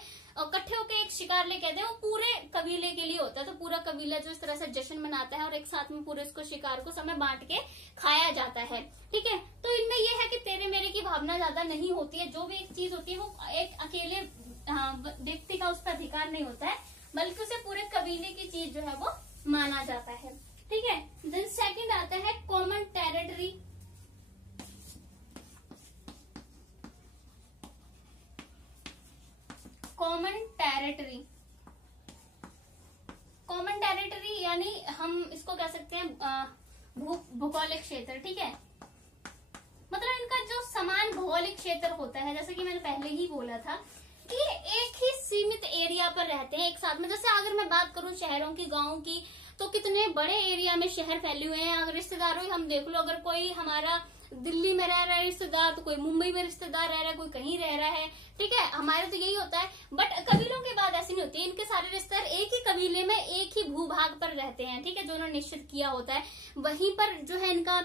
एक शिकार ले कहते हैं, वो पूरे कबीले के लिए होता है। तो पूरा कबीला जो इस तरह से जश्न मनाता है और एक साथ में पूरे इसको शिकार को समय बांट के खाया जाता है। ठीक है, तो इनमें ये है कि तेरे मेरे की भावना ज्यादा नहीं होती है। जो भी एक चीज होती है वो एक अकेले व्यक्ति का उस पर अधिकार नहीं होता है, बल्कि उसे पूरे कबीले की चीज जो है वो माना जाता है। ठीक है, देन सेकंड आता है common territory. Common territory, common territory यानी हम इसको कह सकते हैं भौगोलिक क्षेत्र। ठीक है, मतलब इनका जो समान भौगोलिक क्षेत्र होता है, जैसे कि मैंने पहले ही बोला था कि एक ही सीमित एरिया पर रहते हैं एक साथ में। जैसे अगर मैं बात करूं शहरों की, गाँव की, तो कितने बड़े एरिया में शहर फैले हुए हैं। अगर रिश्तेदारों ही हम देख लो, अगर कोई हमारा दिल्ली में रह रहा है रिश्तेदार, तो कोई मुंबई में रिश्तेदार रह रहा है, कोई कहीं रह रहा है, ठीक है, हमारे तो यही होता है। बट कबीलों की बात ऐसी नहीं होती, इनके सारे रिश्तेदार एक ही कबीले में एक ही भूभाग पर रहते हैं, ठीक है, जो उन्होंने निश्चित किया होता है वहीं पर जो है इनका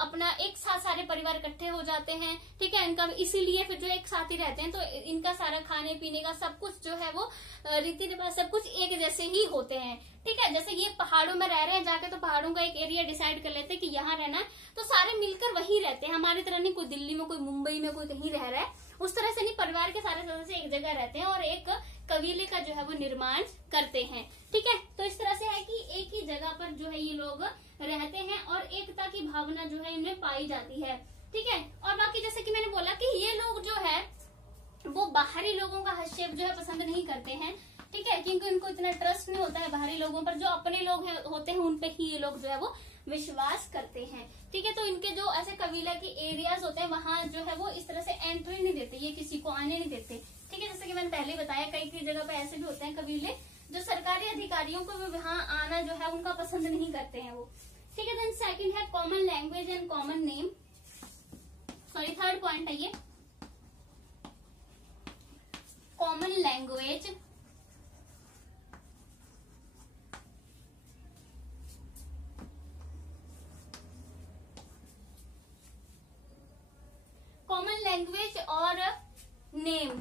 अपना एक साथ सारे परिवार इकट्ठे हो जाते हैं, ठीक है, इनका इसीलिए फिर जो एक साथ ही रहते हैं, तो इनका सारा खाने पीने का सब कुछ जो है वो रीति रिवाज सब कुछ एक जैसे ही होते हैं, ठीक है। जैसे ये पहाड़ों में रह रहे हैं जाके, तो पहाड़ों का एक एरिया डिसाइड कर लेते हैं कि यहाँ रहना है, तो सारे मिलकर वहीं रहते हैं। हमारी तरह नहीं कोई दिल्ली में, कोई मुंबई में, कोई कहीं रह रहा है, उस तरह से नहीं, परिवार के सारे सदस्य एक जगह रहते हैं और एक कबीले का जो है वो निर्माण करते हैं, ठीक है। तो इस तरह से है कि एक ही जगह पर जो है ये लोग रहते हैं और एकता की भावना जो है इनमें पाई जाती है, ठीक है। और बाकी जैसे कि मैंने बोला कि ये लोग जो है वो बाहरी लोगों का हस्तक्षेप जो है पसंद नहीं करते हैं, ठीक है, क्योंकि इनको इतना ट्रस्ट नहीं होता है बाहरी लोगों पर, जो अपने लोग होते हैं उन पे ही ये लोग जो है वो विश्वास करते हैं, ठीक है। तो इनके जो ऐसे कबीला के एरियाज होते हैं वहां जो है वो इस तरह से एंट्री नहीं देते, ये किसी को आने नहीं देते, ठीक है। जैसे कि मैंने पहले बताया कई कई जगह पे ऐसे भी होते हैं कबीले जो सरकारी अधिकारियों को भी वहां आना जो है उनका पसंद नहीं करते हैं वो, ठीक है। देन सेकंड है common language and common name, sorry third point है ये कॉमन लैंग्वेज और नेम,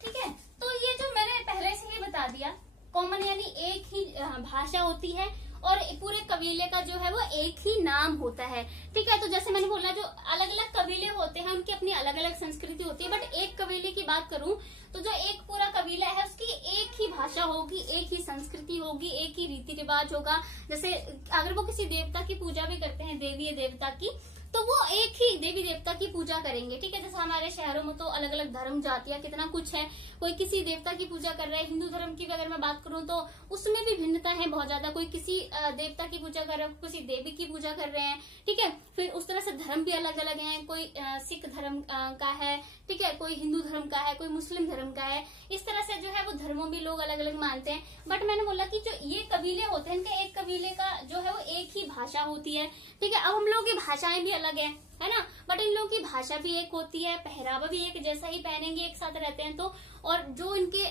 ठीक है। तो ये जो मैंने पहले से ही बता दिया, कॉमन यानी एक ही भाषा होती है और पूरे कबीले का जो है वो एक ही नाम होता है, ठीक है। तो जैसे मैंने बोला जो अलग अलग कबीले होते हैं उनकी अपनी अलग अलग संस्कृति होती है, बट एक कबीले की बात करूं तो जो एक पूरा कबीला है उसकी एक ही भाषा होगी, एक ही संस्कृति होगी, एक ही रीति रिवाज होगा। जैसे अगर वो किसी देवता की पूजा भी करते हैं, देवी देवता की, तो वो एक ही देवी देवता की पूजा करेंगे, ठीक है। जैसे हमारे शहरों में तो अलग अलग धर्म जातियां कितना कुछ है, कोई किसी देवता की पूजा कर रहा है, हिंदू धर्म की अगर मैं बात करूं तो उसमें भी भिन्नता है बहुत ज्यादा, कोई किसी देवता की पूजा कर रहा है, किसी देवी की पूजा कर रहे हैं, ठीक है। फिर उस तरह से धर्म भी अलग अलग है, कोई सिख धर्म का है, ठीक है, कोई हिंदू धर्म का है, कोई मुस्लिम धर्म का है, इस तरह से जो है वो धर्मों भी लोग अलग अलग मानते हैं। बट मैंने बोला कि जो ये कबीले होते हैं इनके एक कबीले का जो है वो एक ही भाषा होती है, ठीक है। अब हम लोगों की भाषाएं भी अलग है ना, बट इन लोगों की भाषा भी एक होती है, पहरावा भी एक जैसा ही पहनेंगे, एक साथ रहते हैं तो, और जो इनके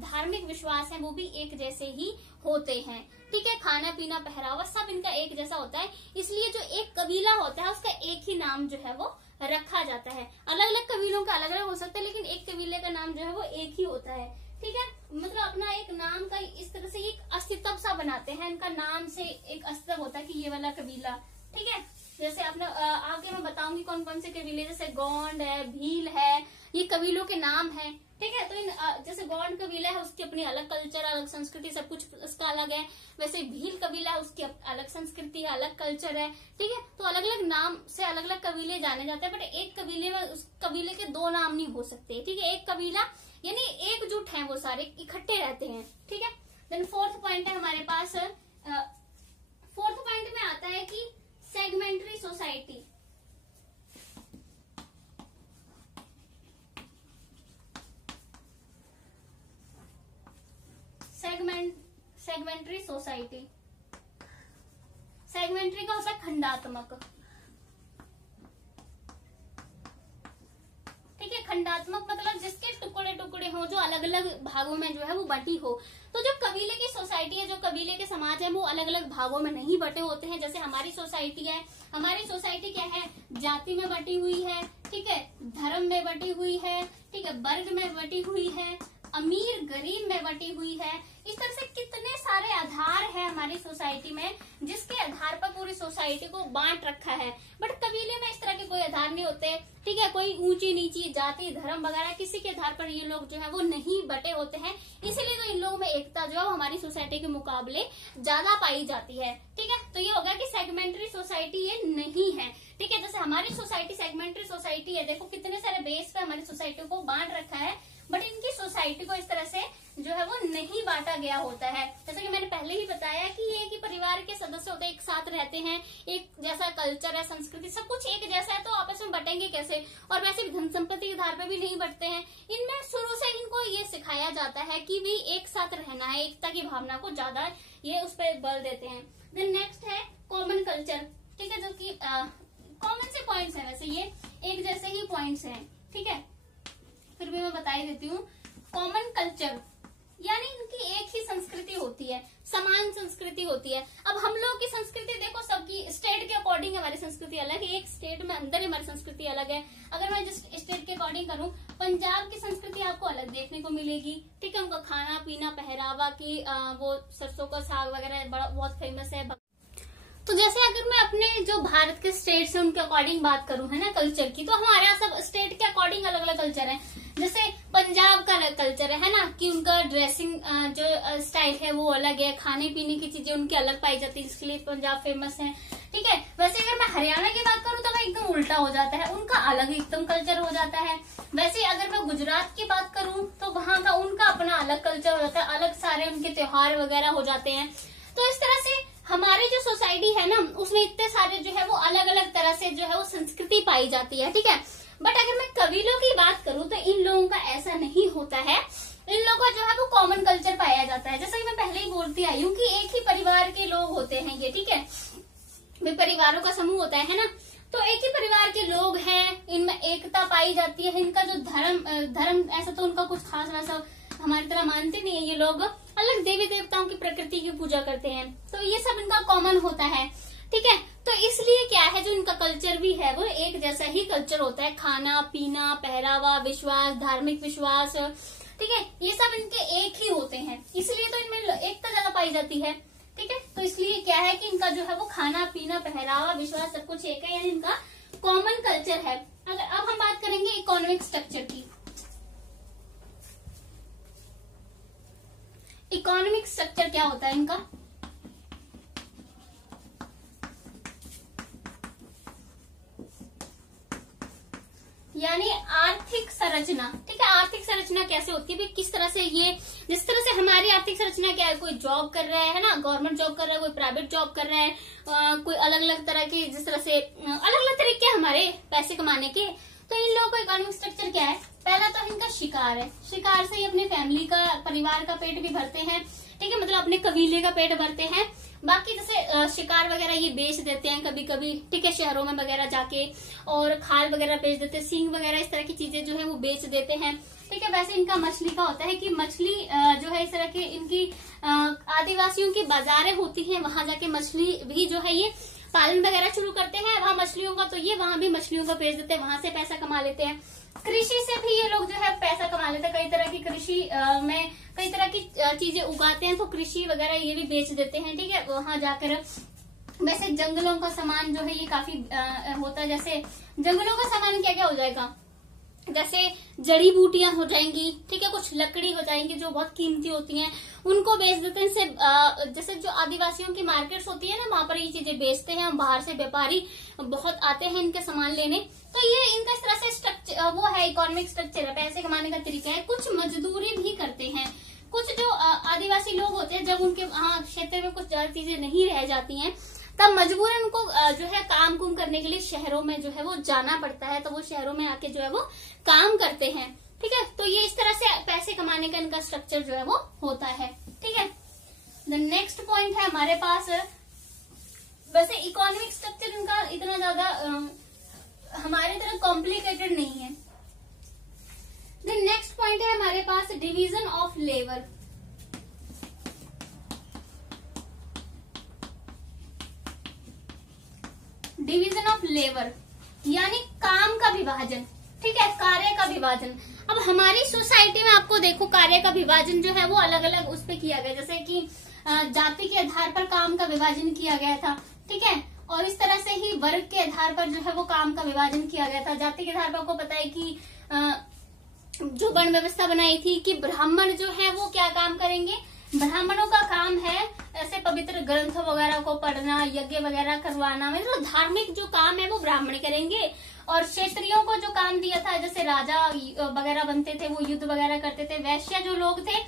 धार्मिक विश्वास है वो भी एक जैसे ही होते हैं, ठीक है। खाना पीना पहरावा सब इनका एक जैसा होता है, इसलिए जो एक कबीला होता है उसका एक ही नाम जो है वो रखा जाता है। अलग अलग कबीलों का अलग अलग हो सकता है, लेकिन एक कबीले का नाम जो है वो एक ही होता है, ठीक है। मतलब अपना एक नाम का इस तरह से एक अस्तित्व सा बनाते हैं, इनका नाम से एक अस्तित्व होता है कि ये वाला कबीला, ठीक है। जैसे आपने आगे मैं बताऊंगी कौन कौन से कबीले, जैसे गोंड है, भील है, ये कबीलों के नाम है, ठीक है। तो इन जैसे गोंड कबीला है उसकी अपनी अलग कल्चर, अलग संस्कृति, सब कुछ उसका अलग है। वैसे भील कबीला है उसकी अलग संस्कृति है, अलग कल्चर है, ठीक है। तो अलग अलग नाम से अलग अलग कबीले जाने जाते हैं, बट एक कबीले में उस कबीले के दो नाम नहीं हो सकते, ठीक है। एक कबीला यानी एकजुट है, वो सारे इकट्ठे रहते हैं, ठीक है। देन फोर्थ पॉइंट है हमारे पास, फोर्थ पॉइंट में आता है कि सेगमेंटरी सोसाइटी, सेगमेंटरी सोसाइटी, सेगमेंटरी का होता है खंडात्मक, ठीक है। खंडात्मक मतलब जिसके टुकड़े टुकड़े हो, जो अलग अलग भागों में जो है वो बटी हो। तो जो कबीले की सोसाइटी है, जो कबीले के समाज है, वो अलग अलग भागों में नहीं बटे होते हैं। जैसे हमारी सोसाइटी है, हमारी सोसाइटी क्या है, जाति में बटी हुई है, ठीक है, धर्म में बटी हुई है, ठीक है, वर्ग में बटी हुई है, अमीर गरीब में बटी हुई है। इस तरह से कितने सारे आधार है हमारी सोसाइटी में, जिसके आधार पर पूरी सोसाइटी को बांट रखा है। बट कबीले में इस तरह के कोई आधार नहीं होते, ठीक है। कोई ऊंची नीची जाति धर्म वगैरह किसी के आधार पर ये लोग जो है वो नहीं बटे होते हैं, इसीलिए तो इन लोगों में एकता जो है हमारी सोसाइटी के मुकाबले ज्यादा पाई जाती है, ठीक है। तो ये होगा कि सेगमेंटरी सोसाइटी ये नहीं है, ठीक है। जैसे हमारी सोसाइटी सेगमेंटरी सोसाइटी है, देखो कितने सारे बेस पे हमारी सोसाइटी को बांट रखा है, बट इनकी सोसाइटी को इस तरह से जो है वो नहीं बांटा गया होता है। जैसे कि मैंने पहले ही बताया कि ये कि परिवार के सदस्य होते हैं, एक साथ रहते हैं, एक जैसा कल्चर है, संस्कृति सब कुछ एक जैसा है, तो आपस में बटेंगे कैसे। और वैसे भी धन संपत्ति के आधार पर भी नहीं बटते हैं। इनमें शुरू से इनको ये सिखाया जाता है कि भी एक साथ रहना है, एकता की भावना को ज्यादा ये उस पर बल देते हैं। देन नेक्स्ट है कॉमन कल्चर, ठीक है, जो कि कॉमन से पॉइंट्स है, वैसे ये एक जैसे ही पॉइंट्स हैं, ठीक है। फिर भी मैं बता ही देती हूँ। कॉमन कल्चर यानी इनकी एक ही संस्कृति होती है, समान संस्कृति होती है। अब हम लोग की संस्कृति देखो, सबकी स्टेट के अकॉर्डिंग हमारी संस्कृति अलग है, एक स्टेट में अंदर हमारी संस्कृति अलग है। अगर मैं जिस स्टेट के अकॉर्डिंग करूँ, पंजाब की संस्कृति आपको अलग देखने को मिलेगी, ठीक है। उनका खाना पीना पहरावा की वो सरसों का साग वगैरह बहुत फेमस है। तो जैसे अगर मैं अपने जो भारत के स्टेट से उनके अकॉर्डिंग बात करूं, है ना, कल्चर की, तो हमारे यहाँ सब स्टेट के अकॉर्डिंग अलग अलग कल्चर है। जैसे पंजाब का अलग कल्चर है ना, कि उनका ड्रेसिंग जो स्टाइल है वो अलग है, खाने पीने की चीजें उनकी अलग पाई जाती है, इसके लिए पंजाब फेमस है, ठीक है। वैसे अगर मैं हरियाणा की बात करूं तो वह एकदम उल्टा हो जाता है, उनका अलग एकदम कल्चर हो जाता है। वैसे अगर मैं गुजरात की बात करूं तो वहां का उनका अपना अलग कल्चर हो जाता है, अलग सारे उनके त्योहार वगैरह हो जाते हैं। तो इस तरह से हमारी जो सोसाइटी है ना, उसमें इतने सारे जो है वो अलग अलग तरह से जो है वो संस्कृति पाई जाती है, ठीक है। बट अगर मैं कबीलों की बात करूं तो इन लोगों का ऐसा नहीं होता है, इन लोगों का जो है वो कॉमन कल्चर पाया जाता है। जैसा कि मैं पहले ही बोलती आई हूँ कि एक ही परिवार के लोग होते हैं ये, ठीक है, परिवारों का समूह होता है ना। तो एक ही परिवार के लोग हैं, इनमें एकता पाई जाती है। इनका जो धर्म ऐसा तो उनका कुछ खास वैसा हमारी तरह मानते नहीं है ये लोग, अलग देवी देवताओं की प्रकृति की पूजा करते हैं। तो ये सब इनका कॉमन होता है, ठीक है। तो इसलिए क्या है, जो इनका कल्चर भी है वो एक जैसा ही कल्चर होता है, खाना पीना पहरावा विश्वास धार्मिक विश्वास, ठीक है, ये सब इनके एक ही होते हैं। इसलिए तो इनमें एकता ज्यादा पाई जाती है, ठीक है। तो इसलिए क्या है कि इनका जो है वो खाना पीना पहरावा विश्वास सब कुछ एक है, यानी इनका कॉमन कल्चर है। अगर अब हम बात करेंगे इकोनॉमिक स्ट्रक्चर की। इकोनॉमिक स्ट्रक्चर क्या होता है इनका, यानी आर्थिक संरचना, ठीक है। आर्थिक संरचना कैसे होती है भाई, किस तरह से ये, जिस तरह से हमारी आर्थिक संरचना क्या है, कोई जॉब कर रहा है ना, गवर्नमेंट जॉब कर रहा है, कोई प्राइवेट जॉब कर रहा है, कोई अलग अलग तरह की, जिस तरह से अलग अलग तरीके हैं हमारे पैसे कमाने के। तो इन लोगों का इकोनॉमिक स्ट्रक्चर क्या है, पहला तो इनका शिकार है, शिकार से ही अपने फैमिली का परिवार का पेट भी भरते हैं, ठीक है, मतलब अपने कबीले का पेट भरते हैं। बाकी जैसे शिकार वगैरह ये बेच देते हैं कभी कभी, ठीक है, शहरों में वगैरह जाके, और खाल वगैरह बेच देते हैं, सींग वगैरह इस तरह की चीजें जो है वो बेच देते हैं, ठीक है। वैसे इनका मछली का होता है कि मछली जो है इस तरह के इनकी आदिवासियों की बाजारें होती हैं, वहां जाके मछली भी जो है ये पालन वगैरह शुरू करते हैं वहां मछलियों का, तो ये वहां भी मछलियों का बेच देते हैं, वहां से पैसा कमा लेते हैं। कृषि से भी ये लोग जो है पैसा कमा लेते हैं, कई तरह की कृषि में कई तरह की चीजें उगाते हैं, तो कृषि वगैरह ये भी बेच देते हैं, ठीक है, वहां जाकर। वैसे जंगलों का सामान जो है ये काफी होता है, जैसे जंगलों का सामान क्या क्या हो जाएगा, जैसे जड़ी बूटियां हो जाएंगी, ठीक है, कुछ लकड़ी हो जाएंगी जो बहुत कीमती होती हैं, उनको बेच देते हैं। इससे जैसे जो आदिवासियों की मार्केट्स होती है ना, वहां पर ये चीजें बेचते हैं, बाहर से व्यापारी बहुत आते हैं इनके सामान लेने। तो ये इनका इस तरह से स्ट्रक्चर वो है, इकोनॉमिक स्ट्रक्चर है, पैसे कमाने का तरीका है। कुछ मजदूरी भी करते हैं, कुछ जो आदिवासी लोग होते हैं, जब उनके वहाँ क्षेत्र में कुछ ज्यादा चीजें नहीं रह जाती हैं, तब मजबूरन उनको जो है काम कुम करने के लिए शहरों में जो है वो जाना पड़ता है, तो वो शहरों में आके जो है वो काम करते हैं, ठीक है। तो ये इस तरह से पैसे कमाने का इनका स्ट्रक्चर जो है वो होता है, ठीक है। द नेक्स्ट पॉइंट है हमारे पास, वैसे इकोनॉमिक स्ट्रक्चर इनका इतना ज्यादा हमारी तरह कॉम्प्लिकेटेड नहीं है। द नेक्स्ट पॉइंट है हमारे पास division of labour. Division of labour यानी काम का विभाजन, ठीक है, कार्य का विभाजन। अब हमारी सोसाइटी में आपको देखो कार्य का विभाजन जो है वो अलग अलग उस पे किया गया, जैसे कि जाति के आधार पर काम का विभाजन किया गया था, ठीक है, और इस तरह से ही वर्ग के आधार पर जो है वो काम का विभाजन किया गया था। जाति के आधार पर आपको पता है कि जो वर्ण व्यवस्था बनाई थी कि ब्राह्मण जो है वो क्या काम करेंगे, ब्राह्मणों का काम है ऐसे पवित्र ग्रंथ वगैरह को पढ़ना, यज्ञ वगैरह करवाना, मतलब धार्मिक जो काम है वो ब्राह्मण करेंगे। और क्षेत्रियों को जो काम दिया था, जैसे राजा वगैरह बनते थे वो युद्ध वगैरह करते थे, वैश्य जो लोग थे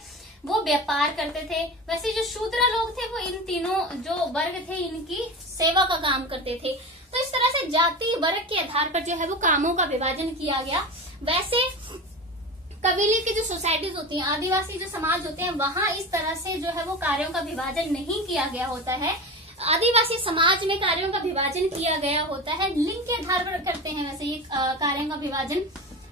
वो व्यापार करते थे, वैसे जो शूद्र लोग थे वो इन तीनों जो वर्ग थे इनकी सेवा का काम करते थे। तो इस तरह से जाति वर्ग के आधार पर जो है वो कामों का विभाजन किया गया। वैसे कबीले की जो सोसाइटीज होती हैं, आदिवासी जो समाज होते हैं, वहां इस तरह से जो है वो कार्यों का विभाजन नहीं किया गया होता है। आदिवासी समाज में कार्यों का विभाजन किया गया होता है, लिंग के आधार पर करते हैं वैसे ये कार्यों का विभाजन,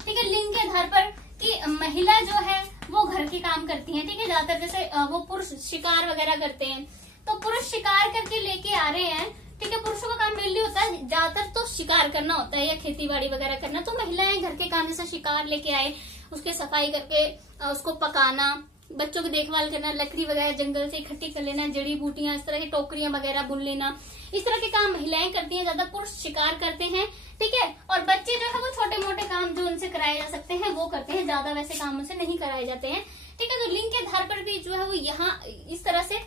ठीक है, लिंग के आधार पर कि महिला जो है वो घर के काम करती है, ठीक है। ज्यादातर जैसे वो पुरुष शिकार वगैरह करते हैं, तो पुरुष शिकार करके लेके आ रहे हैं, ठीक है। पुरुषों का काम मेनली होता है ज्यादातर तो शिकार करना होता है या खेती बाड़ी वगैरह करना, तो महिलाएं घर के काम जैसे शिकार लेके आए, उसके सफाई करके उसको पकाना, बच्चों की देखभाल करना, लकड़ी वगैरह जंगल से इकट्ठी कर लेना, जड़ी बूटियां, इस तरह की टोकरियां वगैरह बुन लेना, इस तरह के काम महिलाएं करती हैं, ज्यादा पुरुष शिकार करते हैं, ठीक है। और बच्चे जो है वो छोटे मोटे काम जो उनसे कराए जा सकते हैं वो करते हैं, ज्यादा वैसे काम उनसे नहीं कराए जाते हैं, ठीक है। तो लिंग के आधार पर भी जो है वो यहाँ इस तरह से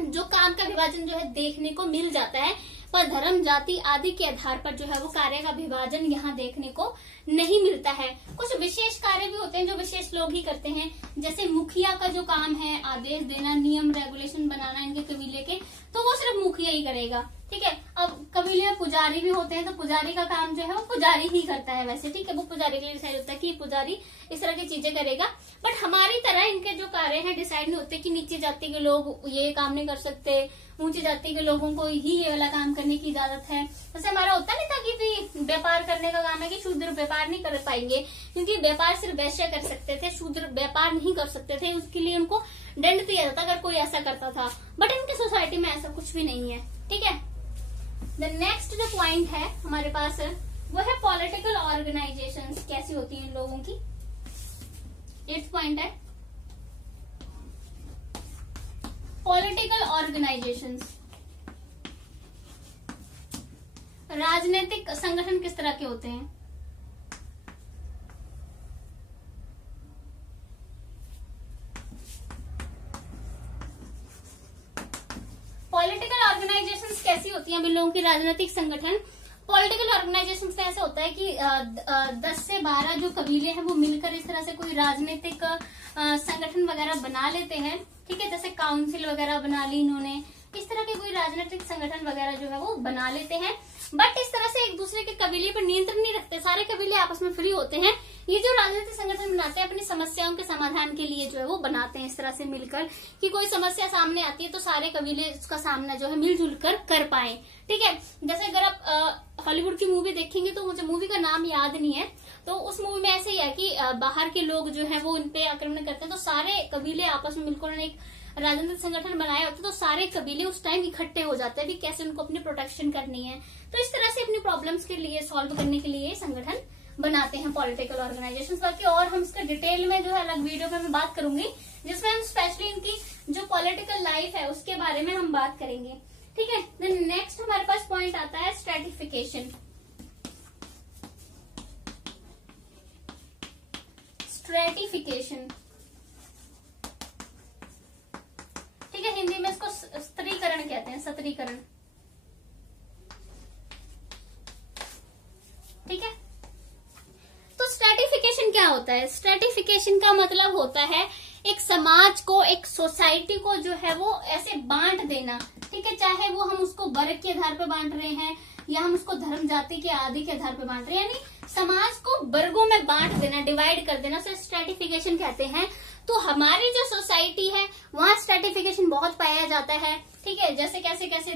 जो काम का विभाजन जो है देखने को मिल जाता है, पर धर्म, जाति आदि के आधार पर जो है वो कार्य का विभाजन यहाँ देखने को नहीं मिलता है। कुछ विशेष कार्य भी होते हैं जो विशेष लोग ही करते हैं, जैसे मुखिया का जो काम है आदेश देना, नियम रेगुलेशन बनाना इनके कबीले के, तो वो सिर्फ मुखिया ही करेगा, ठीक है। अब कबीले में पुजारी भी होते हैं, तो पुजारी का काम जो है वो पुजारी ही करता है वैसे, ठीक है। वो पुजारी के लिए डिसाइड होता है कि पुजारी इस तरह की चीजें करेगा, बट हमारी तरह इनके जो कार्य हैं डिसाइड नहीं होते कि नीचे जाति के लोग ये काम नहीं कर सकते, ऊंची जाति के लोगों को ही ये वाला काम करने की इजाजत है। जैसे हमारा होता नहीं था कि व्यापार करने का काम है कि शूद्र व्यापार नहीं कर पाएंगे, क्योंकि व्यापार सिर्फ वैश्य कर सकते थे, शूद्र व्यापार नहीं कर सकते थे, उसके लिए उनको दंड दिया जाता अगर कोई ऐसा करता था। बट इनकी सोसाइटी में ऐसा कुछ भी नहीं है, ठीक है। द नेक्स्ट जो पॉइंट है हमारे पास वो है पॉलिटिकल ऑर्गेनाइजेशंस कैसी होती हैं इन लोगों की। 8th पॉइंट है पॉलिटिकल ऑर्गेनाइजेशंस। राजनीतिक संगठन किस तरह के होते हैं? पॉलिटिकल ऑर्गेनाइजेशंस कैसी होती हैं इन लोगों की? राजनीतिक संगठन। पॉलिटिकल ऑर्गेनाइजेशंस में ऐसे होता है कि 10 से 12 जो कबीले हैं वो मिलकर इस तरह से कोई राजनीतिक संगठन वगैरह बना लेते हैं, ठीक है। जैसे काउंसिल वगैरह बना ली इन्होंने, इस तरह के कोई राजनीतिक संगठन वगैरह जो है वो बना लेते हैं, बट इस तरह से एक दूसरे के कबीले पर नियंत्रण नहीं रखते, सारे कबीले आपस में फ्री होते हैं। ये जो राजनीतिक संगठन बनाते हैं अपनी समस्याओं के समाधान के लिए जो है वो बनाते हैं इस तरह से मिलकर कि कोई समस्या सामने आती है तो सारे कबीले उसका सामना जो है मिलजुल कर पाए, ठीक है। जैसे अगर आप हॉलीवुड की मूवी देखेंगे तो मुझे मूवी का नाम याद नहीं है, तो उस मूवी में ऐसे ही है कि बाहर के लोग जो है वो उनपे आक्रमण करते हैं, तो सारे कबीले आपस में मिलकर एक राजनीतिक संगठन बनाया होता है, तो सारे कबीले उस टाइम इकट्ठे हो जाते हैं कि कैसे उनको अपनी प्रोटेक्शन करनी है। तो इस तरह से अपनी प्रॉब्लम्स के लिए सॉल्व करने के लिए संगठन बनाते हैं पॉलिटिकल ऑर्गेनाइजेशन। बाकी और हम इसका डिटेल में जो है अलग वीडियो में मैं बात करूंगी, जिसमें हम स्पेशली इनकी जो पॉलिटिकल लाइफ है उसके बारे में हम बात करेंगे, ठीक है। देन नेक्स्ट हमारे पास पॉइंट आता है स्ट्रेटिफिकेशन। स्ट्रेटिफिकेशन, ठीक है, हिंदी में इसको स्तरीकरण कहते हैं, सतरीकरण, ठीक है। तो स्ट्रेटिफिकेशन क्या होता है? स्ट्रेटिफिकेशन का मतलब होता है एक समाज को, एक सोसाइटी को जो है वो ऐसे बांट देना, ठीक है। चाहे वो हम उसको वर्ग के आधार पर बांट रहे हैं या हम उसको धर्म जाति के आदि के आधार पर बांट रहे हैं, यानी समाज को वर्गों में बांट देना, डिवाइड कर देना, उसे स्ट्रेटिफिकेशन कहते हैं। तो हमारी जो सोसाइटी है वहाँ स्ट्रेटिफिकेशन बहुत पाया जाता है, ठीक है। जैसे कैसे कैसे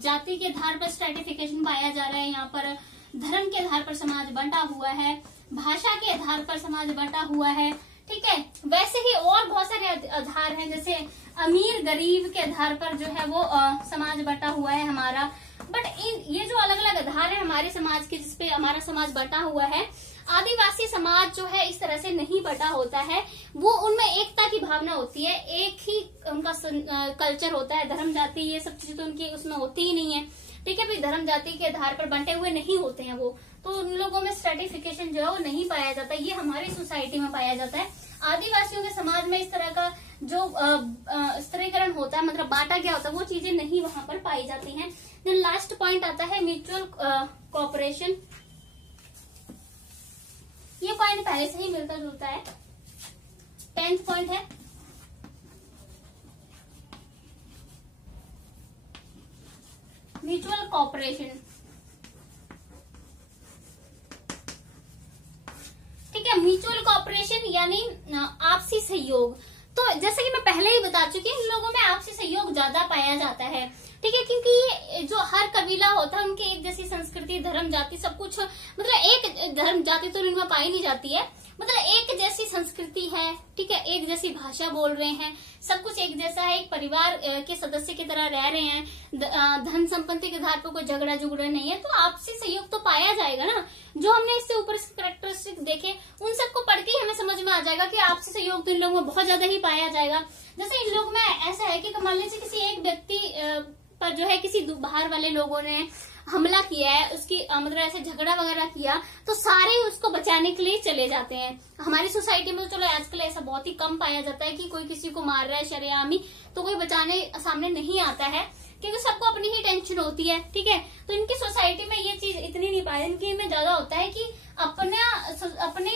जाति के आधार पर स्ट्रेटिफिकेशन पाया जा रहा है, यहाँ पर धर्म के आधार पर समाज बंटा हुआ है, भाषा के आधार पर समाज बंटा हुआ है, ठीक है। वैसे ही और बहुत सारे आधार हैं, जैसे अमीर गरीब के आधार पर जो है वो समाज बंटा हुआ है हमारा। बट ये जो अलग अलग आधार है हमारे समाज के जिसपे हमारा समाज बंटा हुआ है, आदिवासी समाज जो है इस तरह से नहीं बटा होता है, वो उनमें एकता की भावना होती है, एक ही उनका कल्चर होता है। धर्म जाति ये सब चीजें तो उनकी उसमें होती ही नहीं है, ठीक है। भाई धर्म जाति के आधार पर बंटे हुए नहीं होते हैं वो, तो उन लोगों में स्ट्रेटिफिकेशन जो है वो नहीं पाया जाता, ये हमारी सोसाइटी में पाया जाता है। आदिवासियों के समाज में इस तरह का जो स्तरीकरण होता है, मतलब बांटा गया होता है, वो चीजें नहीं वहां पर पाई जाती हैं। देन लास्ट पॉइंट आता है म्यूचुअल कोऑपरेशन। ये पॉइंट पहले से ही मिलता जुलता है। 10th पॉइंट है म्यूचुअल कोऑपरेशन, ठीक है। म्यूचुअल कोऑपरेशन यानी आपसी सहयोग। तो जैसे कि मैं पहले ही बता चुकी हूँ, इन लोगों में आपसी सहयोग ज्यादा पाया जाता है, ठीक है, क्योंकि ये जो हर कबीला होता है उनकी एक जैसी संस्कृति, धर्म, जाति सब कुछ, मतलब एक धर्म जाति तो इनमें पाई नहीं जाती है, मतलब एक जैसी संस्कृति है, ठीक है, एक जैसी भाषा बोल रहे हैं, सब कुछ एक जैसा है, एक परिवार के सदस्य की तरह रह रहे हैं, धन संपत्ति के आधार पर कोई झगड़ा जुगड़ा नहीं है, तो आपसी सहयोग तो पाया जाएगा ना। जो हमने इससे ऊपर कैरेक्टरिस्टिक देखे उन सबको पढ़ के हमें समझ में आ जाएगा कि आपसी सहयोग तो इन लोगों में बहुत ज्यादा ही पाया जाएगा। जैसे इन लोग में ऐसा है कि मान लीजिए किसी एक व्यक्ति पर जो है किसी बाहर वाले लोगों ने हमला किया है, उसकी मतलब ऐसे झगड़ा वगैरह किया, तो सारे उसको बचाने के लिए चले जाते हैं। हमारी सोसाइटी में तो चलो आजकल ऐसा बहुत ही कम पाया जाता है कि कोई किसी को मार रहा है शरेआमी तो कोई बचाने सामने नहीं आता है, क्योंकि सबको अपनी ही टेंशन होती है, ठीक है। तो इनकी सोसाइटी में ये चीज इतनी नहीं पाई, इनकी में ज्यादा होता है कि अपने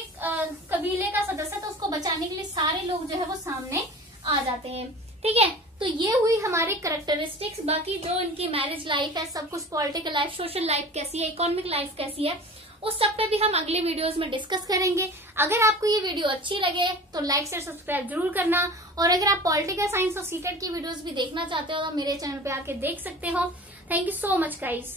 कबीले का सदस्य तो उसको बचाने के लिए सारे लोग जो है वो सामने आ जाते हैं, ठीक है। तो ये हुई हमारी कैरेक्टरिस्टिक्स। बाकी जो इनकी मैरिज लाइफ है, सब कुछ, पॉलिटिकल लाइफ, सोशल लाइफ कैसी है, इकोनॉमिक लाइफ कैसी है, उस सब पे भी हम अगले वीडियोस में डिस्कस करेंगे। अगर आपको ये वीडियो अच्छी लगे तो लाइक शेयर सब्सक्राइब जरूर करना, और अगर आप पॉलिटिकल साइंस और सीटेट की वीडियोस भी देखना चाहते हो तो मेरे चैनल पे आके देख सकते हो। Thank you so much guys.